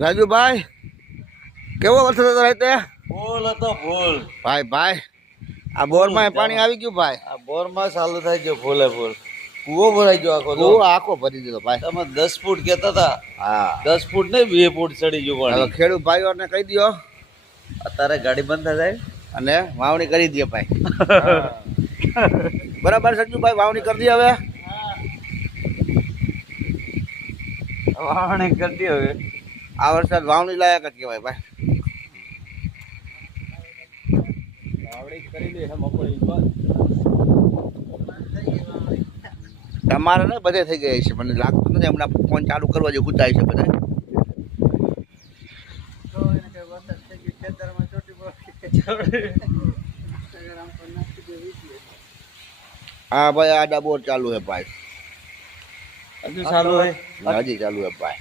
રાજુભાઈ કેવો વરસાદ હતો રાતે? ફૂલ હતો ફૂલ. ભાઈ આ બોરમાં પાણી આવી ગયું ભાઈ. આ બોરમાં ચાલુ થઈ ગયો ફૂલે ફૂલ. કૂવો ભરાઈ ગયો આખો. કૂવો આખો ભરી દીધો ભાઈ. તમે 10 ફૂટ કહેતા હતા. હા 10 ફૂટ નહીં 2 ફૂટ ચડી ગયું હવે પાણી. ખેડૂત ભાઈઓને કહી દો અત્યારે ગાડી બંધ થઈ જાય અને વાવણી કરી દે ભાઈ. બરાબર સંજુભાઈ, વાવણી કરી દે હવે. વાવણી કરી દે હવે. આ વરસાદ વાવણી લાયક જ કહેવાય ભાઈ. વાવણી કરી દે મગફળી. તમારે ને બધે થઈ ગયા છે, મને લાગતું નથી. હમણાં ફોન ચાલુ કરવા જે ગુતાય છે બધા. હા ભાઈ, આડા બોર ચાલુ છે ભાઈ. હજુ ચાલુ હોય. હજી ચાલુ છે ભાઈ.